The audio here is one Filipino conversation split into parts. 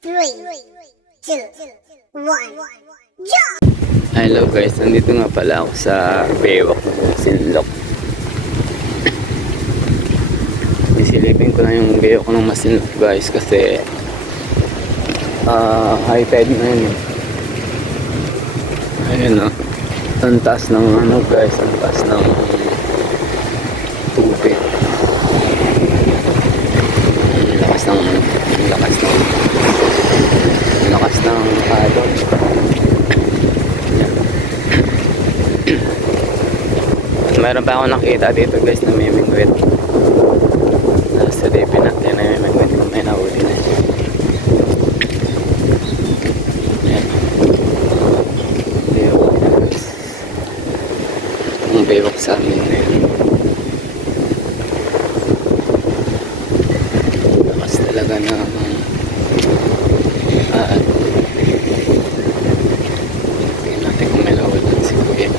3, 2, 1, jump! Hello guys, nandito nga pala ako sa Baywalk Sinlock. Isilipin ko lang yung Baywalk ng Masinloc guys kasi high tide na yun. Ayun o, ang taas ng ano guys, ang taas ng tubig. Ang lakas ng alon. Meron pa ako nakita dito guys na may mingwit. Nasa ripin natin na may mingwit kung may nahuli na siya. Ayan. Baywalk guys. Ang baywalk sa amin na yun. Lakas talaga na tingnan natin kung may nahuli na si Kuya.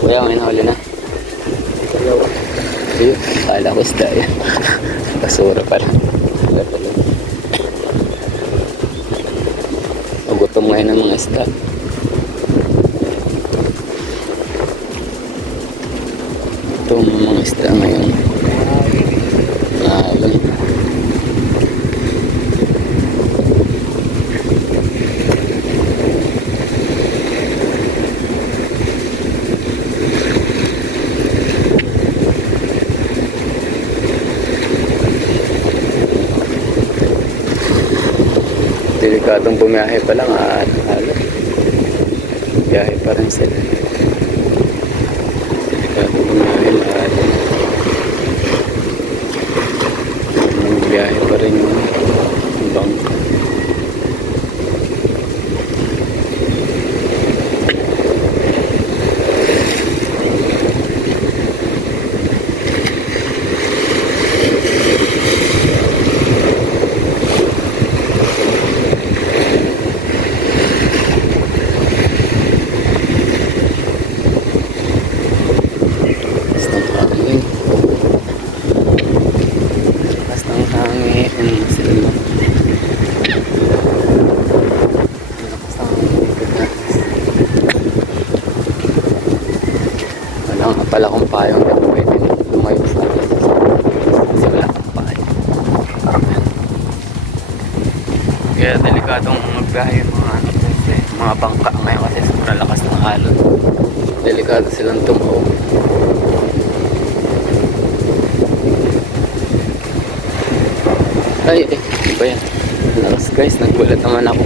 Kuya, may nahuli na. Ayun, kala ko isda yan. Basura pala. Magutom ngayon ng mga isda. Gutom ng mga isda ngayon. Alon. Delikadong bumiyahe pa lang halo. Biyahe pa rin sila. Delikadong bumiyahe halo. Biyahe pa rin yung bangka. Pala kung payong na pwede lumayo sa akin kasi wala kang payo. Kaya delikadong magbiyahe yung mga ano kasi mga bangka ngayon kasi sobrang lakas ng alon. Delikado silang tumaw. Ay ba yan? Lakas guys, nagulat naman ako.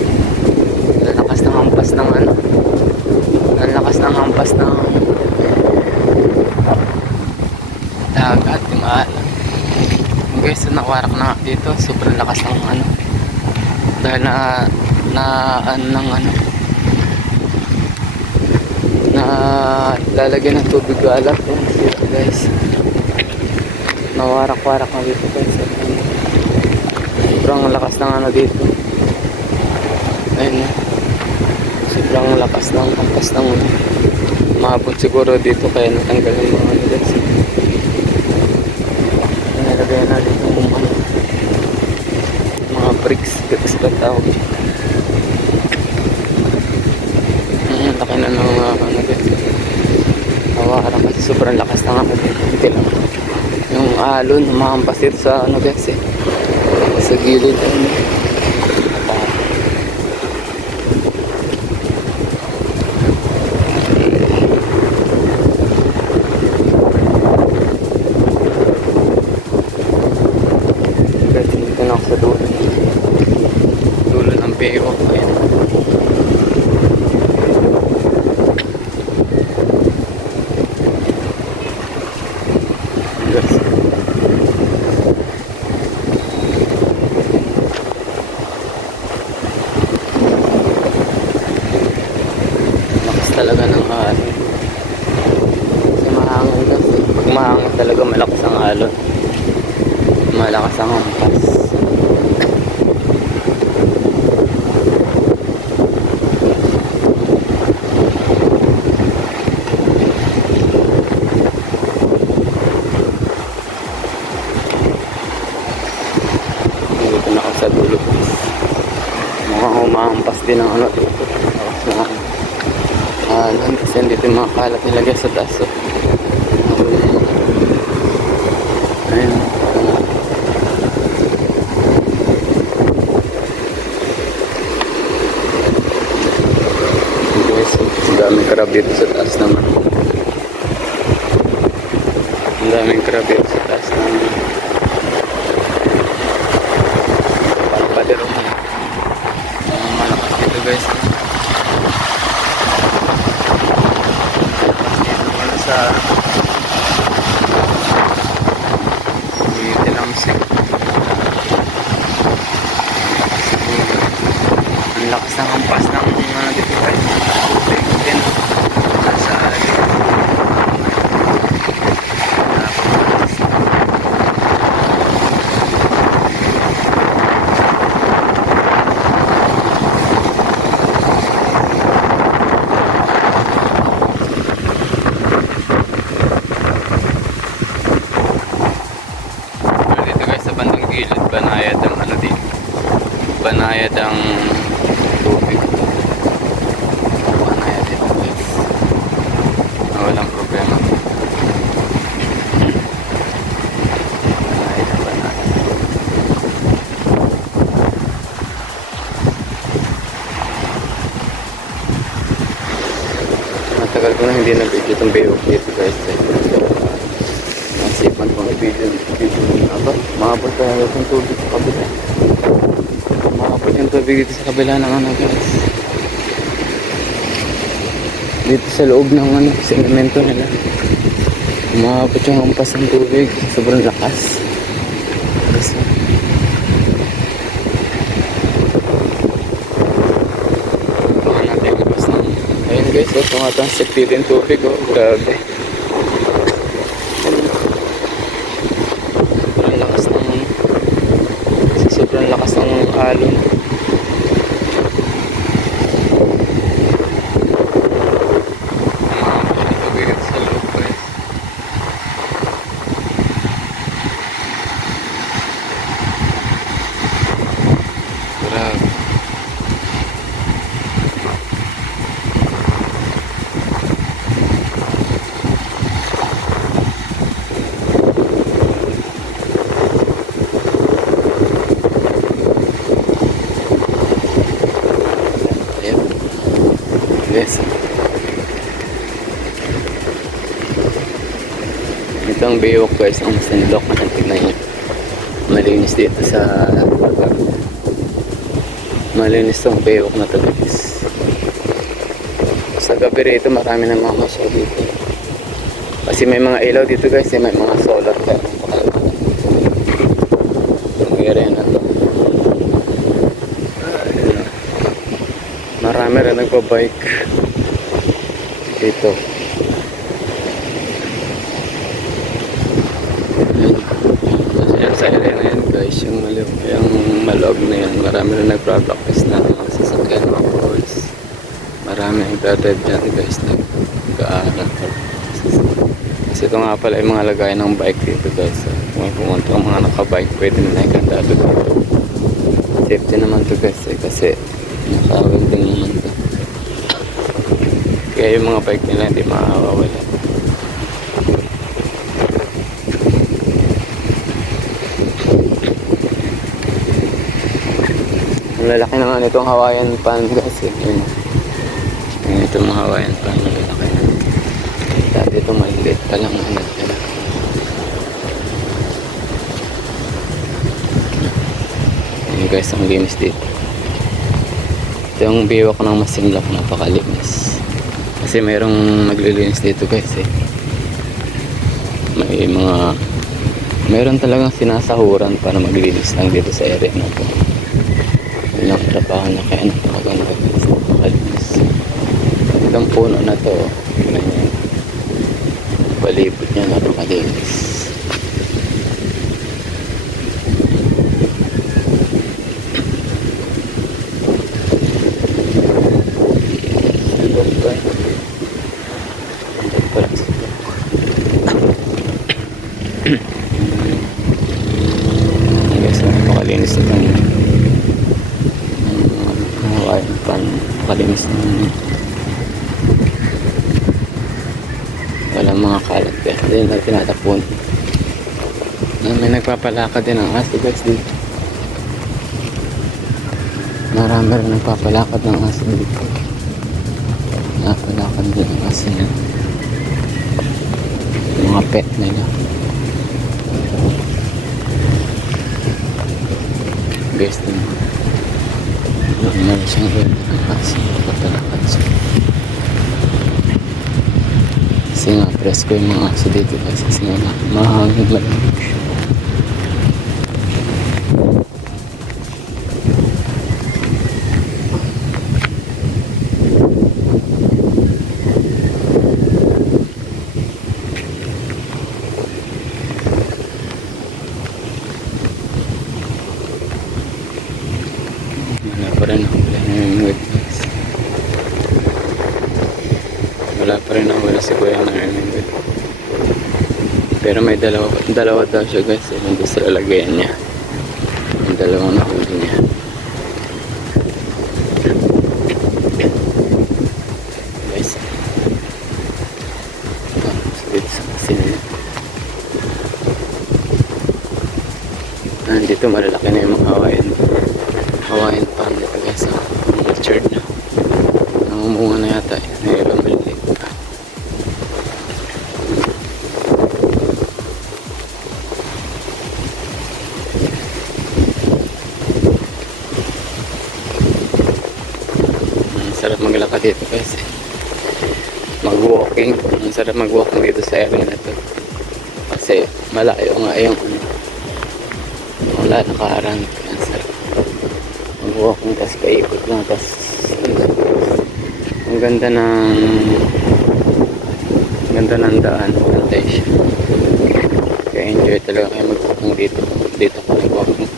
Ang lakas ng hampas ng ano, ang lakas ng hampas ng dagat yung alon. Guys, so nawarak na dito, sobrang lakas ng ano dahil na lalagyan ng tubig alat dito guys. Nawarak-warak na dito guys. Sobrang lakas ng ano dito. Ayun, sobrang lakas ng hampas ng maabot siguro dito kaya natanggal yung mga ano guys. Nilagay na dito mga bricks ba tawag. Laki na ng ano guys. Hawakan kasi sobrang lakas na nga dito lang. Yung alon humahampas dito sa ano guys sa gilid sa dulo ng Baywalk. Ayan. Lakas talaga ng alon. Kasi mahangin kasi. Pag mahangin talaga malakas ang alon. Malakas ang hampas. sa dulo. Mukhang umahampas din ang ano dito. Tapos na alon kasi dito yung mga kalat nilagay sa taas. So, ayun. Guys, ang daming crab dito sa taas naman. Ang daming crab dito sa taas naman. Palpadero mo. Malakas dito guys. Dito sa Tilamsik. Ang lakas ng hampas ng mga dito guys. Tubig din. Nasa gilid, banayad ang ano din, banayad ang tubig, banayad dito guys, walang problema, banayad ang banayad. Matagal ko na hindi nag-video itong Baywalk dito guys, nasipan kong i-video aba, maabot talaga yung tubig sa kabila. Maabot yung tubig dito sa kabila ng ano guys. Dito sa loob ng ano, semento nila. Maabot yung hampas ng tubig. Sobrang lakas. Kasi baka natin labas ng ayun guys, tumatansik dito yung tubig. Oh, grabe. Sobrang lakas ng alon. Tubig sa loob guys. Grabe. Yes. Itong Baywalk guys, ang mas nilok na tignan nyo. Malinis dito sa malinis itong Baywalk na to guys. Sa gabi rito marami na mga masyaw dito. Kasi may mga ilaw dito guys, may mga solar kaya yung area na to. Marami rin nagpa-bike dito. Sa area na yan guys, yung maloob na yan, marami rin nagpa-practice na mga sasakyan, mga boards. Marami nagdadrive dyan guys, nag-aaral. Kasi ito nga pala yung mga lagay ng bike dito guys. Kung pumunta ang mga nakabike, pwede na naikandado dito. Safety naman to guys kasi naka-welding naman to. Kaya yung mga bike nila hindi makakawala. Ang lalaki naman itong Hawaiian pan guys. Itong mga Hawaiian pan, lalaki na. Dati itong maliit pa lang. Ayan guys, ang linis dito. Ito yung Baywalk ng Masinloc, napakalinis. Kasi mayroong naglilinis dito guys eh. Mayroon talagang sinasahuran para maglinis lang dito sa area na to. Yun ang trabaho na kaya napakaganda guys, napakalinis. Itong puno na to, ganyan. Palibot niya, napakalinis. Guys, napakalinis itong Napakalinis naman yun. Walang mga kalat kaya hindi na tinatapon. May nagpapalakad din ang aso guys dito. Marami rin nagpapalakad ng aso dito. Nagpapalakad din ang aso niya. Mga pet nila. Best naman. Meron siyang rin ang aso. Nagpapalakad siya. Kasi nga presko yung mga aso dito kasi nga mahangin malamig. Wala pa rin ako wala namimigay guys. Wala pa rin ako wala si kuya namimigay. Pero may dalawa daw siya guys. Nandun sa lalagayan niya. Yung dalawang nahuli niya. Guys. Dito sa kasin niya. Dito malalaki na yung mga Hawaiian palm dito guys. Matured na. Namumunga na yata. May ibang maliliit pa. Sarap maglakad dito guys. Mag-walking. Ang sarap mag-walking dito sa area na to. Kasi malayo nga yung wala nakaharang. Ang sarap mag-walking tapos paikot lang tapos ang ganda ng daan. Maganda siya. Kaya enjoy talaga kayo mag-walking dito ka nag-walking.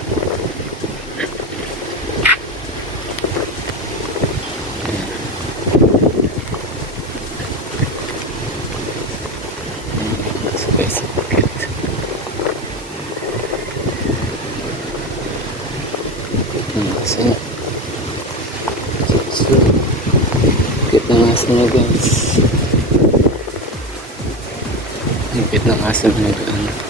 Kasi so cute ng aso niya guys. Ang cute ng aso niya.